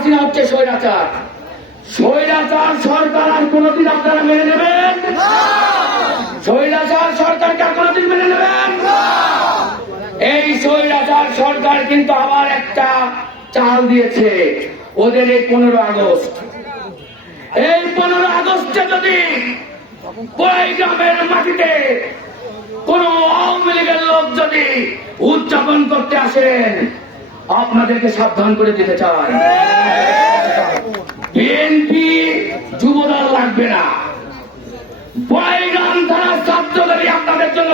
হাসিনা হচ্ছে স্বৈরাচার। স্বৈরাচার সরকার আর কোনদিন আপনারা মেনে নেবেন? স্বৈরাচার সরকারকে আর কোনদিন মেনে নেবেন? এই স্বৈরাচার সরকার কিন্তু আবার একটা চাল দিয়েছে ওদের এই 15 আগস্ট। এই 15 আগস্টে যদি গ্রামের মাটিতে কোন আওয়ামী লীগের লোক যদি উদযাপন করতে আসেন, আপনাদেরকে সাবধান করে দিতে চাই, বিএনপি যুবদল লাগবে না, বয়গ্রাম থানা ছাত্রদলই আপনাদের জন্য।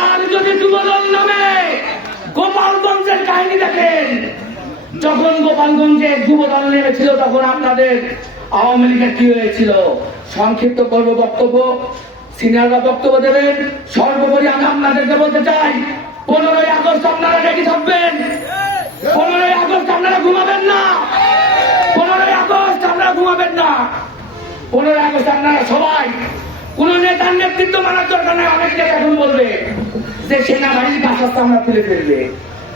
আর যদি যুবদল নামে গোপালগঞ্জের কাহিনী দেখেন, যখন গোপালগঞ্জে যুবদল নেমেছিল তখন আপনাদের আওয়ামী লীগের কি হয়েছিল? সংক্ষিপ্ত করব বক্তব্য, সিনিয়ররা বক্তব্য দেবেন। সর্বোপরি আমি আপনাদেরকে বলতে চাই, 15 আগস্ট আপনারা রেডি থাকবেন। 15 আগস্ট আপনারা ঘুমাবেন না। 15 আগস্ট আপনারা ঘুমাবেন না। 15 আগস্ট আপনারা সবাই, কোন নেতার নেতৃত্ব মানার দরকার নেই। অনেক জায়গায় এখন বলবে যে সেনাবাহিনী বাসস্থান আমরা তুলে ফেলবে,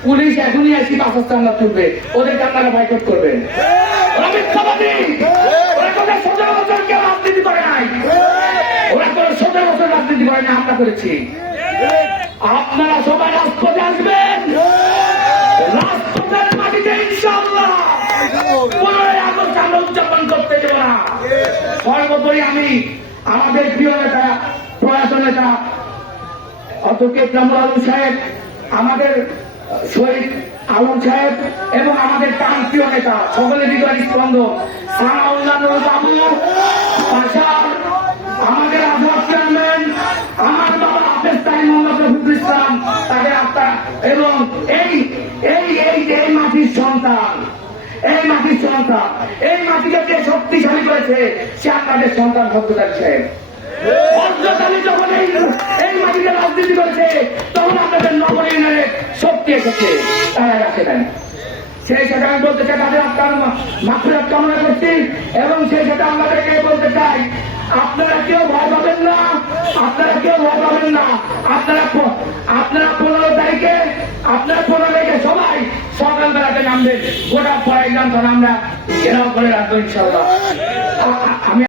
পুলিশ এখনই আসি বাসস্থান আমরা তুলবে, ওদেরকে আপনারা বয়কট করবেন। ওরা মিথ্যাবাদী। ওরা কোথায় 17 বছর কেউ রাজনীতি করে নাই। ওরা কোনো 17 বছর রাজনীতি করে না, আমরা করেছি। আপনারা সবাই রাজপথে আসবেন। রাজপথের মাটিতে ইনশাআল্লাহ 15 আগস্ট আমরা উদযাপন করতে দেব না। সর্বোপরি আমি আমাদের প্রিয় নেতা, প্রয়াত নেতা অধ্যক্ষ কামরুল আলম সাহেব, আমাদের শহীদ আলম সাহেব এবং আমাদের প্রান্তীয় নেতা সকলের হৃদয় স্পন্দন সানাউল্লাহ বাবু, আমাদের আজহার চেয়ারম্যান, আমার বাবা হাফেজ তাই মোহাম্মদ রফিকুল ইসলাম, তাদের আত্মা এবং এই এই এই এই মাটির সন্তান, এই মাটির সন্তান, এই মাটিকে যে শক্তিশালী করেছে সে আপনাদের সন্তান ভক্তদার সাহেব। ভদ্রকালী যখন এই মাটিতে রাজনীতি করেছে তখন আপনাদের নগর ইউনিয়নের শক্তি এসেছে, তারা রাখে দেন। সেই সাথে আমি বলতে চাই তাদের আপনার মাফিরাত কামনা করছি এবং সেই সাথে আমাদেরকে বলতে চাই আপনারা কেউ ভয় পাবেন না, আপনারা কেউ ভয় পাবেন না। আপনারা 15 তারিখে সবাই সকালবেলাতে নামবেন, গোটা পরে আমরা ঘেরাও করে রাখবো ইনশাআল্লাহ।